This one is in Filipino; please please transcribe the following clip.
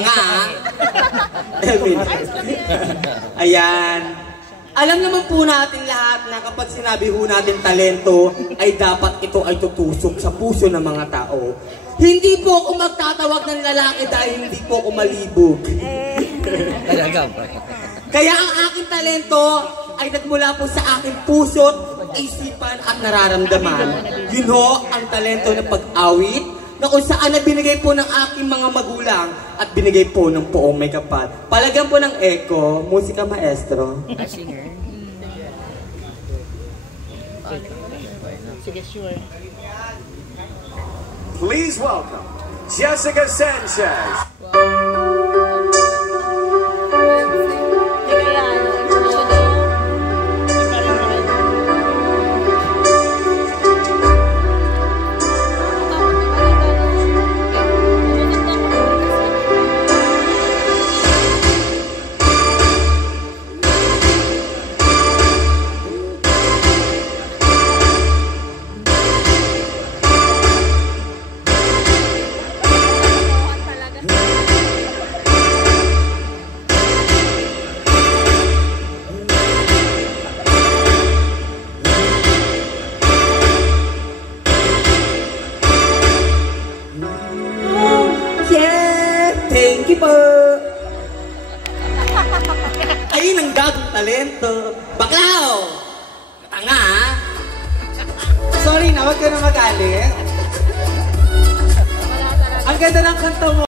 Tanga, ha? Ayan. Alam naman po natin lahat na kapag sinabi ho natin talento, ay dapat ito ay tutusok sa puso ng mga tao. Hindi po ako magtatawag ng lalaki dahil hindi po ako malibog. Kaya ang aking talento ay nagmula po sa aking puso't isipan at nararamdaman. Yun ho, ang talento ng pag-awit na kung saan na binigay po ng aking mga magulang at binigay po ng poong may kapal. Palagyan po ng echo, musika maestro. Singer. Sige, sure. Please welcome Jessica Sanchez. Thank you po! Ayun ang gagong talento. Baklaw! Tanga, ha? Sorry na, wag ka na magalit. Ang ganda ng kanta mo.